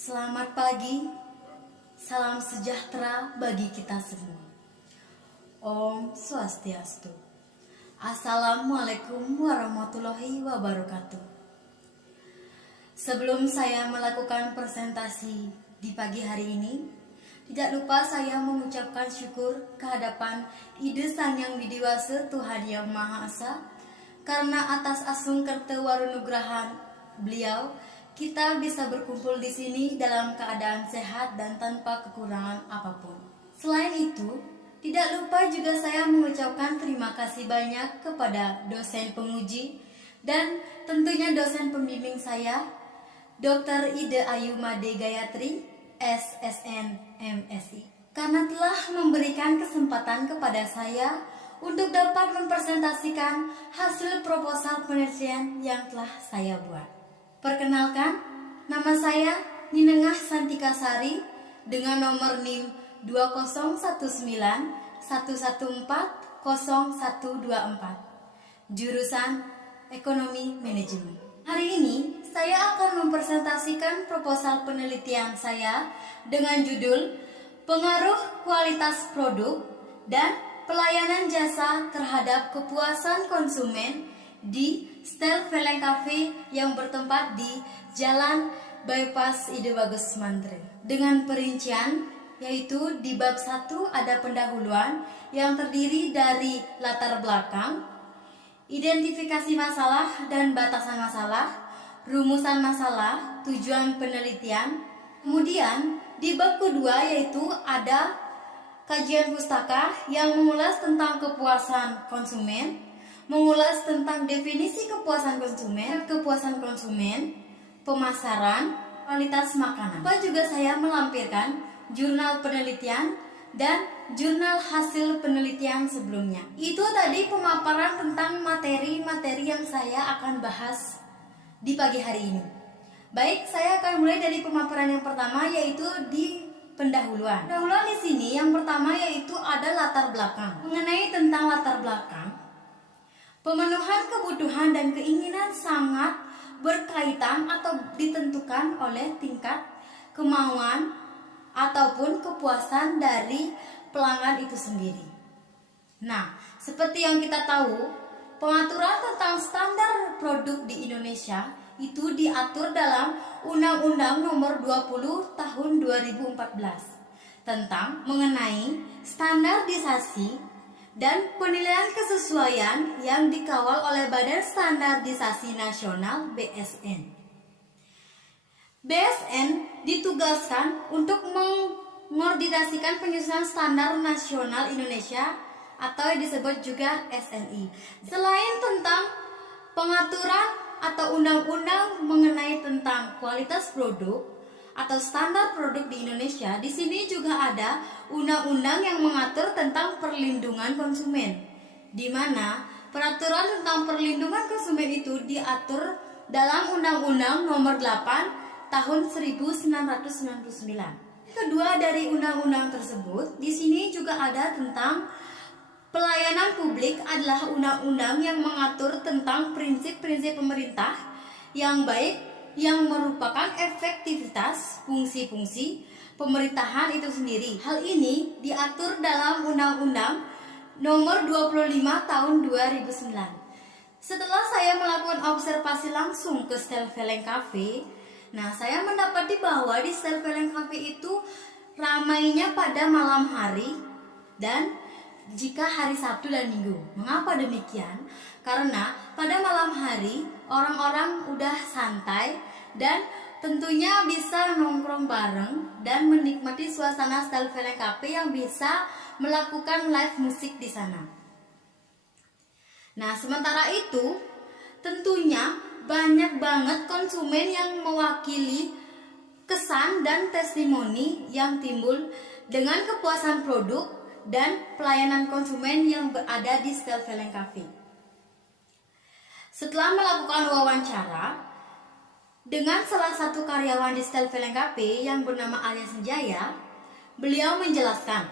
Selamat pagi, salam sejahtera bagi kita semua. Om Swastiastu. Assalamualaikum warahmatullahi wabarakatuh. Sebelum saya melakukan presentasi di pagi hari ini, tidak lupa saya mengucapkan syukur kehadapan Ide Sang Yang Widiwasa Tuhan Yang Maha Esa, karena atas asung kerte warunugrahan beliau, kita bisa berkumpul di sini dalam keadaan sehat dan tanpa kekurangan apapun. Selain itu, tidak lupa juga saya mengucapkan terima kasih banyak kepada dosen penguji dan tentunya dosen pembimbing saya, Dr. Ida Ayu Made Gayatri, SSN MSI, karena telah memberikan kesempatan kepada saya untuk dapat mempresentasikan hasil proposal penelitian yang telah saya buat. Perkenalkan, nama saya Ninengah Santika Sari dengan nomor NIM 201911400124, jurusan Ekonomi Manajemen. Hari ini saya akan mempresentasikan proposal penelitian saya dengan judul Pengaruh Kualitas Produk dan Pelayanan Jasa terhadap Kepuasan Konsumen di Stel Veleng Cafe yang bertempat di Jalan Bypass Ide Bagus Mantre. Dengan perincian, yaitu di bab 1 ada pendahuluan yang terdiri dari latar belakang, identifikasi masalah dan batasan masalah, rumusan masalah, tujuan penelitian. Kemudian di bab kedua yaitu ada kajian pustaka yang mengulas tentang kepuasan konsumen, mengulas tentang definisi kepuasan konsumen, pemasaran, kualitas makanan. Lupa juga saya melampirkan jurnal penelitian dan jurnal hasil penelitian sebelumnya. Itu tadi pemaparan tentang materi-materi yang saya akan bahas di pagi hari ini. Baik, saya akan mulai dari pemaparan yang pertama, yaitu di pendahuluan. Pendahuluan di sini yang pertama yaitu ada latar belakang. Mengenai tentang latar belakang, pemenuhan kebutuhan dan keinginan sangat berkaitan atau ditentukan oleh tingkat kemauan ataupun kepuasan dari pelanggan itu sendiri. Nah, seperti yang kita tahu, pengaturan tentang standar produk di Indonesia itu diatur dalam Undang-Undang Nomor 20 Tahun 2014 tentang mengenai standarisasi dan penilaian kesesuaian yang dikawal oleh Badan Standarisasi Nasional (BSN). BSN ditugaskan untuk mengordinasikan penyusunan standar nasional Indonesia atau yang disebut juga SNI. Selain tentang pengaturan atau undang-undang mengenai tentang kualitas produk atau standar produk di Indonesia, di sini juga ada undang-undang yang mengatur tentang perlindungan konsumen, di mana peraturan tentang perlindungan konsumen itu diatur dalam Undang-Undang Nomor 8 Tahun 1999. Kedua dari undang-undang tersebut, di sini juga ada tentang pelayanan publik adalah undang-undang yang mengatur tentang prinsip-prinsip pemerintah yang baik yang merupakan efektivitas fungsi-fungsi pemerintahan itu sendiri. Hal ini diatur dalam Undang-Undang Nomor 25 Tahun 2009. Setelah saya melakukan observasi langsung ke Stel Veleng Cafe, nah saya mendapati bahwa di Stel Veleng Cafe itu ramainya pada malam hari dan jika hari Sabtu dan Minggu. Mengapa demikian? Karena pada malam hari orang-orang udah santai dan tentunya bisa nongkrong bareng dan menikmati suasana Stel Veleng Cafe yang bisa melakukan live musik di sana. Nah, sementara itu tentunya banyak banget konsumen yang mewakili kesan dan testimoni yang timbul dengan kepuasan produk dan pelayanan konsumen yang berada di Stel Veleng Cafe. Setelah melakukan wawancara dengan salah satu karyawan di Stel Veleng Cafe yang bernama Arya Senjaya, beliau menjelaskan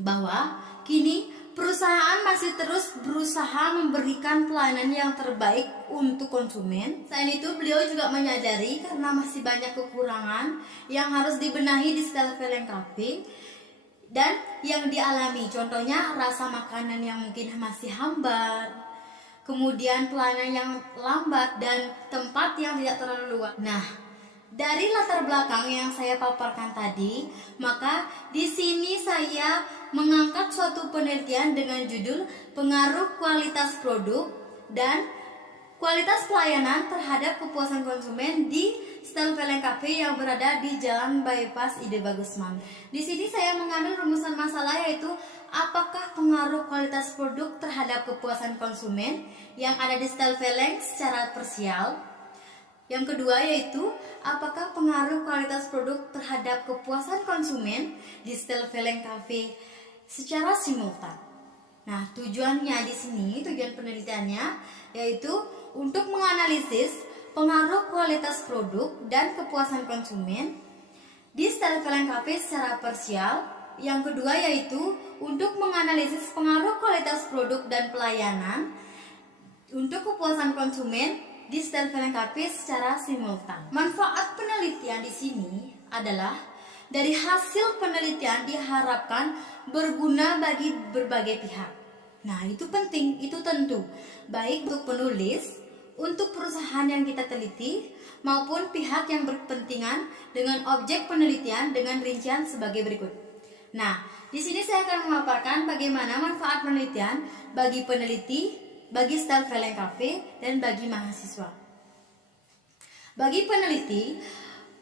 bahwa kini perusahaan masih terus berusaha memberikan pelayanan yang terbaik untuk konsumen. Selain itu, beliau juga menyadari karena masih banyak kekurangan yang harus dibenahi di Stelveleng Cafe dan yang dialami. Contohnya rasa makanan yang mungkin masih hambar, kemudian pelayanan yang lambat, dan tempat yang tidak terlalu luas. Nah, dari latar belakang yang saya paparkan tadi, maka di sini saya mengangkat suatu penelitian dengan judul pengaruh kualitas produk dan kualitas pelayanan terhadap kepuasan konsumen di Stelveleng Cafe yang berada di Jalan Bypass Ide Bagusman. Di sini saya mengambil rumusan masalah, yaitu apakah pengaruh kualitas produk terhadap kepuasan konsumen yang ada di Stelveleng secara parsial. Yang kedua yaitu apakah pengaruh kualitas produk terhadap kepuasan konsumen di Stelveleng Cafe secara simultan. Nah, tujuan penelitiannya yaitu untuk menganalisis pengaruh kualitas produk dan kepuasan konsumen di Stelveleng Cafe secara parsial. Yang kedua yaitu untuk menganalisis pengaruh kualitas produk dan pelayanan untuk kepuasan konsumen di Stelveleng Cafe secara simultan. Manfaat penelitian di sini adalah dari hasil penelitian diharapkan berguna bagi berbagai pihak. Nah, itu penting, itu tentu baik untuk penulis, untuk perusahaan yang kita teliti, maupun pihak yang berkepentingan dengan objek penelitian dengan rincian sebagai berikut. Nah, di sini saya akan memaparkan bagaimana manfaat penelitian bagi peneliti, bagi Stelveleng Cafe, dan bagi mahasiswa. Bagi peneliti,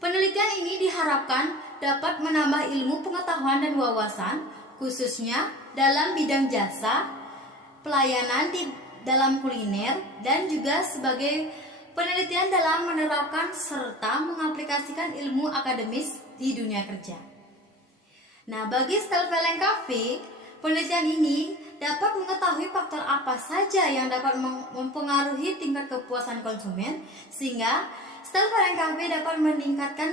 penelitian ini diharapkan dapat menambah ilmu pengetahuan dan wawasan, khususnya dalam bidang jasa, pelayanan di dalam kuliner, dan juga sebagai penelitian dalam menerapkan serta mengaplikasikan ilmu akademis di dunia kerja. Nah, bagi Stelveleng Cafe, penelitian ini dapat mengetahui faktor apa saja yang dapat mempengaruhi tingkat kepuasan konsumen, sehingga Stelveleng Cafe dapat meningkatkan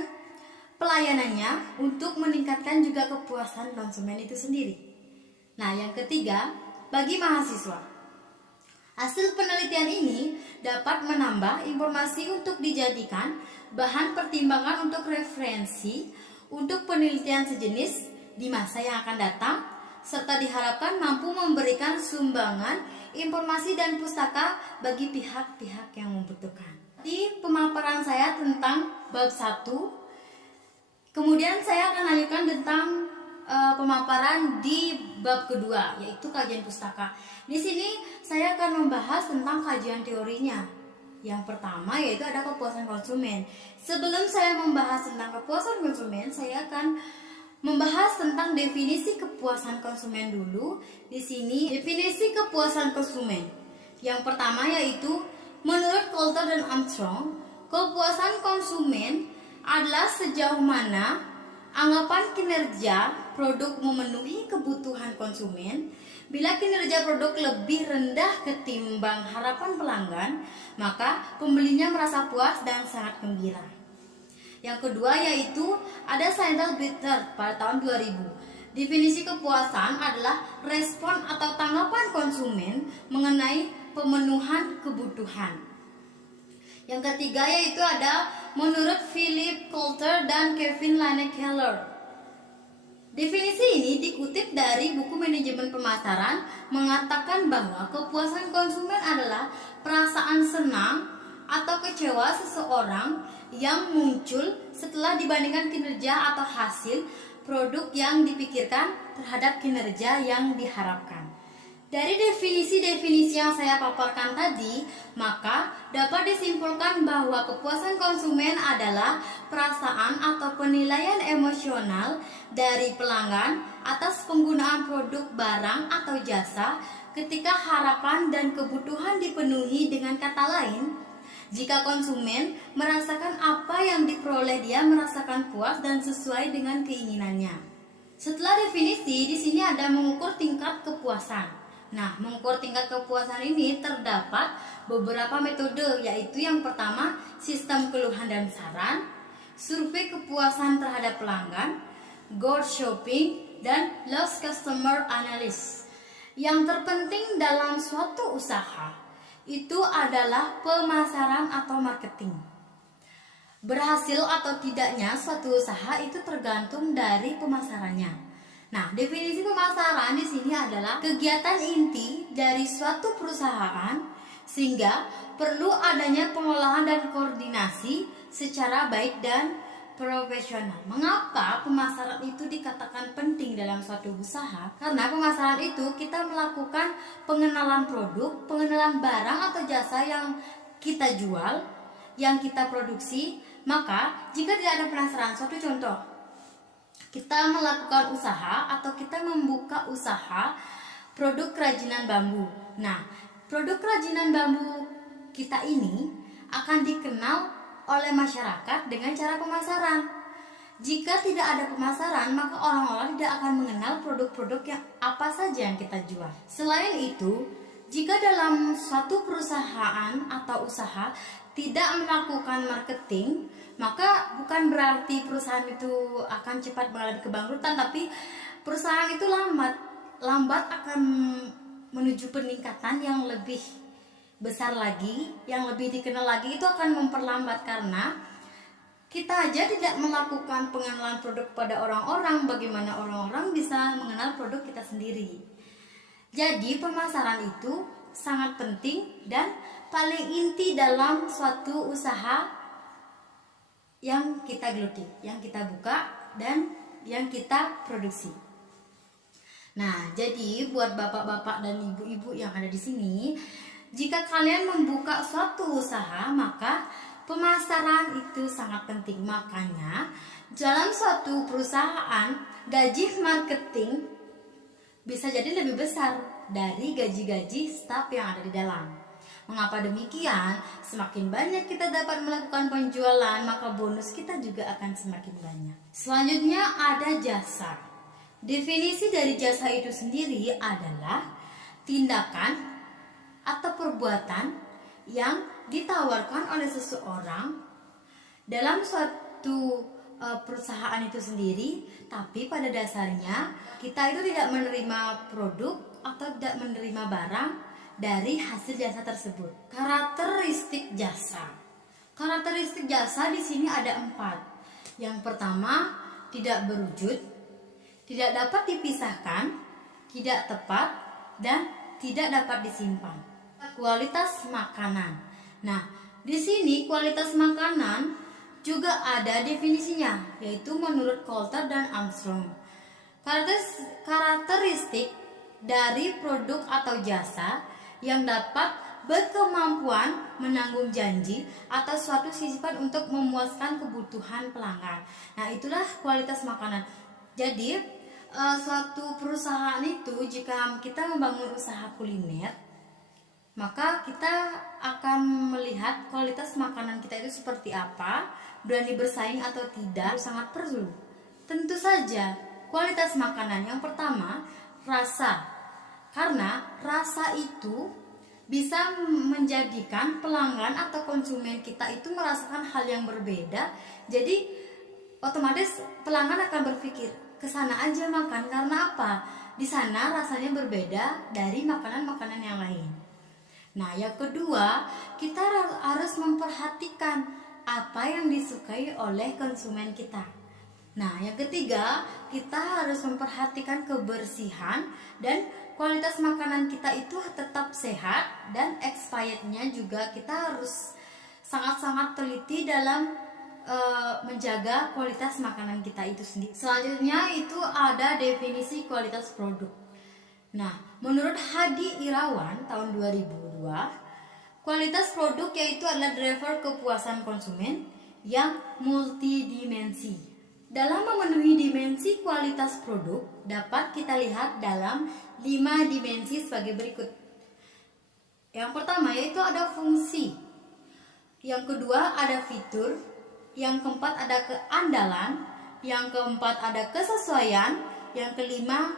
pelayanannya untuk meningkatkan juga kepuasan konsumen itu sendiri. Nah, yang ketiga, bagi mahasiswa, hasil penelitian ini dapat menambah informasi untuk dijadikan bahan pertimbangan untuk referensi untuk penelitian sejenis di masa yang akan datang, serta diharapkan mampu memberikan sumbangan, informasi, dan pustaka bagi pihak-pihak yang membutuhkan. Di pemaparan saya tentang bab 1, kemudian saya akan lanjutkan tentang pemaparan di bab kedua, yaitu kajian pustaka. Di sini saya akan membahas tentang kajian teorinya. Yang pertama yaitu ada kepuasan konsumen. Sebelum saya membahas tentang kepuasan konsumen, saya akan membahas tentang definisi kepuasan konsumen dulu. Di sini definisi kepuasan konsumen. Yang pertama yaitu menurut Coulter dan Armstrong, kepuasan konsumen adalah sejauh mana anggapan kinerja produk memenuhi kebutuhan konsumen. Bila kinerja produk lebih rendah ketimbang harapan pelanggan, maka pembelinya merasa puas dan sangat gembira. Yang kedua yaitu ada Sandel Bitter pada tahun 2000. Definisi kepuasan adalah respon atau tanggapan konsumen mengenai pemenuhan kebutuhan. Yang ketiga yaitu ada menurut Philip Coulter dan Kevin Lane Keller. Definisi ini dikutip dari buku Manajemen Pemasaran, mengatakan bahwa kepuasan konsumen adalah perasaan senang atau kecewa seseorang yang muncul setelah dibandingkan kinerja atau hasil produk yang dipikirkan terhadap kinerja yang diharapkan. Dari definisi-definisi yang saya paparkan tadi, maka dapat disimpulkan bahwa kepuasan konsumen adalah perasaan atau penilaian emosional dari pelanggan atas penggunaan produk, barang, atau jasa ketika harapan dan kebutuhan dipenuhi. Dengan kata lain, jika konsumen merasakan apa yang diperoleh, dia merasakan puas dan sesuai dengan keinginannya. Setelah definisi, di sini ada mengukur tingkat kepuasan. Nah, mengukur tingkat kepuasan ini terdapat beberapa metode, yaitu yang pertama sistem keluhan dan saran, survei kepuasan terhadap pelanggan, Gold Shopping, dan Lost Customer Analysis. Yang terpenting dalam suatu usaha itu adalah pemasaran atau marketing. Berhasil atau tidaknya suatu usaha itu tergantung dari pemasarannya. Nah, definisi pemasaran di sini adalah kegiatan inti dari suatu perusahaan sehingga perlu adanya pengolahan dan koordinasi secara baik dan profesional. Mengapa pemasaran itu dikatakan penting dalam suatu usaha? Karena pemasaran itu kita melakukan pengenalan produk, pengenalan barang atau jasa yang kita jual, yang kita produksi. Maka jika tidak ada pemasaran, suatu contoh, kita melakukan usaha atau kita membuka usaha produk kerajinan bambu. Nah, produk kerajinan bambu kita ini akan dikenal oleh masyarakat dengan cara pemasaran. Jika tidak ada pemasaran, maka orang-orang tidak akan mengenal produk-produk yang apa saja yang kita jual. Selain itu, jika dalam suatu perusahaan atau usaha tidak melakukan marketing, maka bukan berarti perusahaan itu akan cepat mengalami kebangkrutan, tapi perusahaan itu lambat akan menuju peningkatan yang lebih besar lagi, yang lebih dikenal lagi. Itu akan memperlambat karena kita aja tidak melakukan pengenalan produk pada orang-orang, bagaimana orang-orang bisa mengenal produk kita sendiri. Jadi pemasaran itu sangat penting dan paling inti dalam suatu usaha yang kita geluti, yang kita buka dan yang kita produksi. Nah, jadi buat bapak-bapak dan ibu-ibu yang ada di sini, jika kalian membuka suatu usaha, maka pemasaran itu sangat penting. Makanya, dalam suatu perusahaan, gaji marketing bisa jadi lebih besar dari gaji-gaji staf yang ada di dalam. Mengapa demikian? Semakin banyak kita dapat melakukan penjualan, maka bonus kita juga akan semakin banyak. Selanjutnya ada jasa. Definisi dari jasa itu sendiri adalah tindakan atau perbuatan yang ditawarkan oleh seseorang dalam suatu perusahaan itu sendiri, tapi pada dasarnya kita itu tidak menerima produk atau tidak menerima barang dari hasil jasa tersebut. Karakteristik jasa. Karakteristik jasa di sini ada 4. Yang pertama, tidak berwujud, tidak dapat dipisahkan, tidak tepat, dan tidak dapat disimpan. Kualitas makanan. Nah, di sini kualitas makanan juga ada definisinya, yaitu menurut Coulter dan Armstrong. Karakteristik dari produk atau jasa yang dapat berkemampuan menanggung janji atau suatu sifat untuk memuaskan kebutuhan pelanggan. Nah, itulah kualitas makanan. Jadi, suatu perusahaan itu, jika kita membangun usaha kuliner, maka kita akan melihat kualitas makanan kita itu seperti apa, berani bersaing atau tidak, sangat perlu. Tentu saja, kualitas makanan yang pertama, rasa. Karena rasa itu bisa menjadikan pelanggan atau konsumen kita itu merasakan hal yang berbeda. Jadi otomatis pelanggan akan berpikir, kesana aja makan, karena apa? Di sana rasanya berbeda dari makanan-makanan yang lain. Nah, yang kedua, kita harus memperhatikan apa yang disukai oleh konsumen kita. Nah, yang ketiga, kita harus memperhatikan kebersihan dan kualitas makanan kita itu tetap sehat, dan expirednya juga kita harus sangat-sangat teliti dalam menjaga kualitas makanan kita itu sendiri. Selanjutnya itu ada definisi kualitas produk. Nah, menurut Hadi Irawan tahun 2002, kualitas produk yaitu adalah driver kepuasan konsumen yang multidimensi. Dalam memenuhi dimensi kualitas produk dapat kita lihat dalam 5 dimensi sebagai berikut. Yang pertama yaitu ada fungsi. Yang kedua ada fitur. Yang keempat ada keandalan. Yang keempat ada kesesuaian. Yang kelima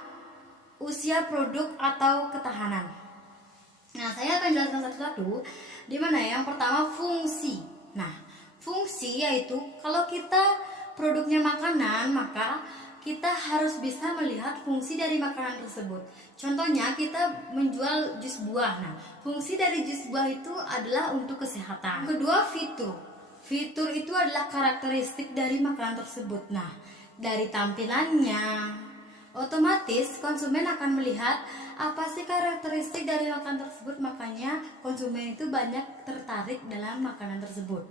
usia produk atau ketahanan. Nah, saya akan jelaskan satu-satu. Di mana yang pertama fungsi. Nah, fungsi yaitu kalau kita produknya makanan, maka kita harus bisa melihat fungsi dari makanan tersebut. Contohnya kita menjual jus buah. Nah, fungsi dari jus buah itu adalah untuk kesehatan. Kedua, fitur. Fitur itu adalah karakteristik dari makanan tersebut. Nah, dari tampilannya, otomatis konsumen akan melihat apa sih karakteristik dari makanan tersebut, makanya konsumen itu banyak tertarik dalam makanan tersebut.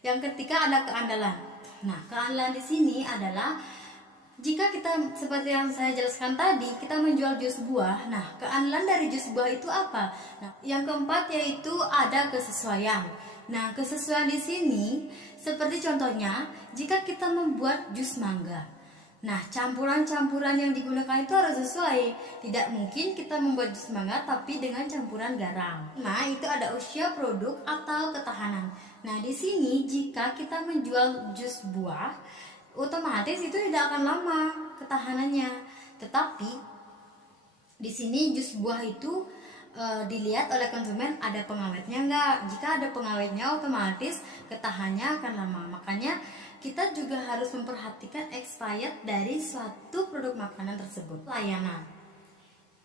Yang ketiga ada keandalan. Nah, keandalan di sini adalah jika kita seperti yang saya jelaskan tadi, kita menjual jus buah. Nah, keandalan dari jus buah itu apa? Nah, yang keempat yaitu ada kesesuaian. Nah, kesesuaian di sini seperti contohnya jika kita membuat jus mangga. Nah, campuran-campuran yang digunakan itu harus sesuai. Tidak mungkin kita membuat jus mangga tapi dengan campuran garam. Nah, itu ada usia produk atau ketahanan. Nah, di sini jika kita menjual jus buah, otomatis itu tidak akan lama ketahanannya. Tetapi di sini jus buah itu dilihat oleh konsumen ada pengawetnya enggak. Jika ada pengawetnya, otomatis ketahanannya akan lama. Makanya kita juga harus memperhatikan expired dari suatu produk makanan tersebut. Pelayanan.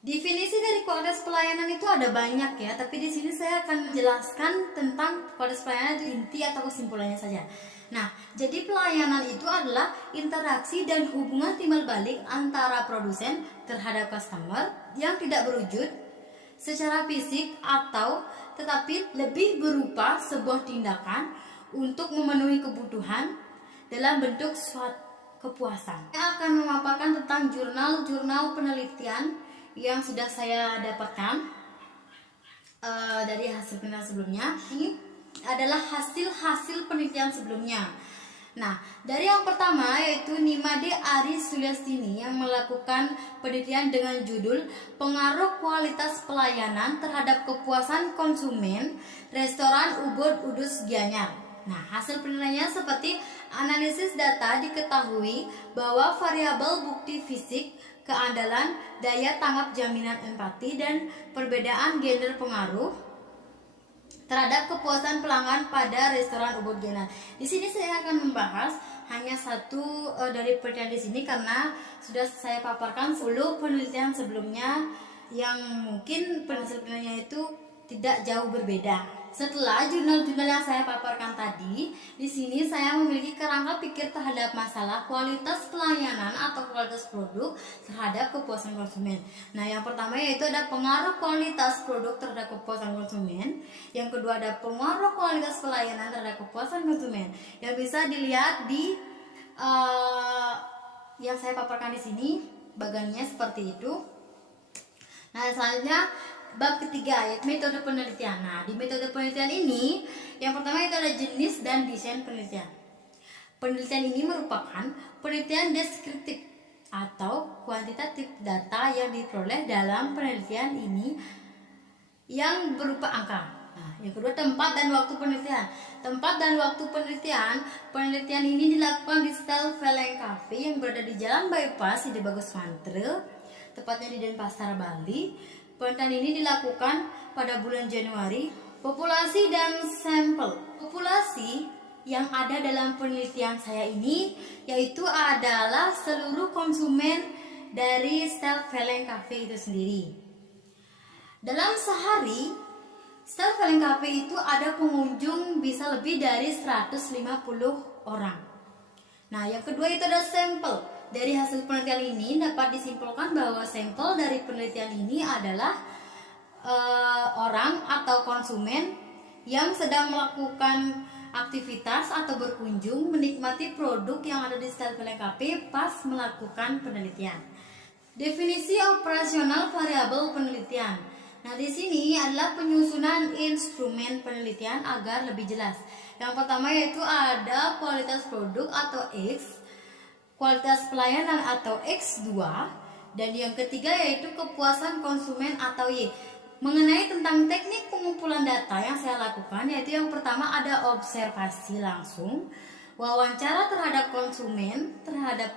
Definisi dari kualitas pelayanan itu ada banyak ya, tapi di sini saya akan menjelaskan tentang kualitas pelayanan inti atau kesimpulannya saja. Nah, jadi pelayanan itu adalah interaksi dan hubungan timbal balik antara produsen terhadap customer yang tidak berwujud secara fisik atau tetapi lebih berupa sebuah tindakan untuk memenuhi kebutuhan dalam bentuk suatu kepuasan. Saya akan memaparkan tentang jurnal-jurnal penelitian yang sudah saya dapatkan dari hasil penelitian sebelumnya. Ini adalah hasil-hasil penelitian sebelumnya. Nah, dari yang pertama yaitu Nimade Ari Sulyastini yang melakukan penelitian dengan judul Pengaruh Kualitas Pelayanan Terhadap Kepuasan Konsumen Restoran Ubud Udus Gianyar. Nah, hasil penilaiannya seperti analisis data diketahui bahwa variabel bukti fisik, keandalan, daya tanggap jaminan empati, dan perbedaan gender pengaruh terhadap kepuasan pelanggan pada restoran Ubud Gianyar. Di sini saya akan membahas hanya satu dari penelitian di sini karena sudah saya paparkan 10 penelitian sebelumnya yang mungkin penelitiannya itu tidak jauh berbeda. Setelah jurnal-jurnal yang saya paparkan tadi, di sini saya memiliki kerangka pikir terhadap masalah kualitas pelayanan atau kualitas produk terhadap kepuasan konsumen. Nah, yang pertama yaitu ada pengaruh kualitas produk terhadap kepuasan konsumen. Yang kedua ada pengaruh kualitas pelayanan terhadap kepuasan konsumen. Yang bisa dilihat di yang saya paparkan di sini, bagannya seperti itu. Nah, selanjutnya bab ketiga yaitu metode penelitian. Nah, di metode penelitian ini yang pertama itu ada jenis dan desain penelitian. Penelitian ini merupakan penelitian deskriptif atau kuantitatif data yang diperoleh dalam penelitian ini yang berupa angka. Nah, yang kedua tempat dan waktu penelitian. Tempat dan waktu penelitian ini dilakukan di Stel Veleng Cafe yang berada di Jalan Bypass di Bagus Mantre, tepatnya di Denpasar, Bali. Penelitian ini dilakukan pada bulan Januari. Populasi dan sampel. Populasi yang ada dalam penelitian saya ini yaitu adalah seluruh konsumen dari Stel Veleng Cafe itu sendiri. Dalam sehari, Stel Veleng Cafe itu ada pengunjung bisa lebih dari 150 orang. Nah, yang kedua itu ada sampel. Dari hasil penelitian ini dapat disimpulkan bahwa sampel dari penelitian ini adalah orang atau konsumen yang sedang melakukan aktivitas atau berkunjung menikmati produk yang ada di Stel Veleng Cafe pas melakukan penelitian. Definisi operasional variabel penelitian. Nah, di sini adalah penyusunan instrumen penelitian agar lebih jelas. Yang pertama yaitu ada kualitas produk atau X, kualitas pelayanan atau X2, dan yang ketiga yaitu kepuasan konsumen atau Y. Mengenai tentang teknik pengumpulan data yang saya lakukan yaitu yang pertama ada observasi langsung, wawancara terhadap konsumen, terhadap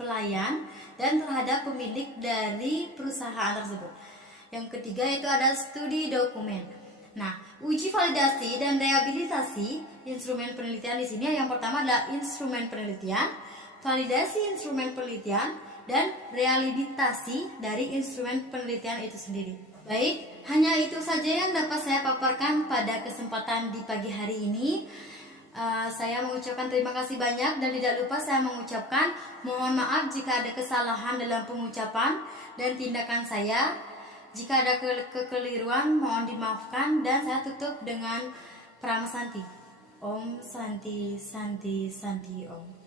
pelayan, dan terhadap pemilik dari perusahaan tersebut. Yang ketiga yaitu ada studi dokumen. Nah, uji validasi dan rehabilitasi instrumen penelitian di sini yang pertama adalah instrumen penelitian, validasi instrumen penelitian, dan realisasi dari instrumen penelitian itu sendiri. Baik, hanya itu saja yang dapat saya paparkan pada kesempatan di pagi hari ini. Saya mengucapkan terima kasih banyak dan tidak lupa saya mengucapkan mohon maaf jika ada kesalahan dalam pengucapan dan tindakan saya. Jika ada kekeliruan mohon dimaafkan, dan saya tutup dengan Prama Santi. Om Santi Santi Santi Om.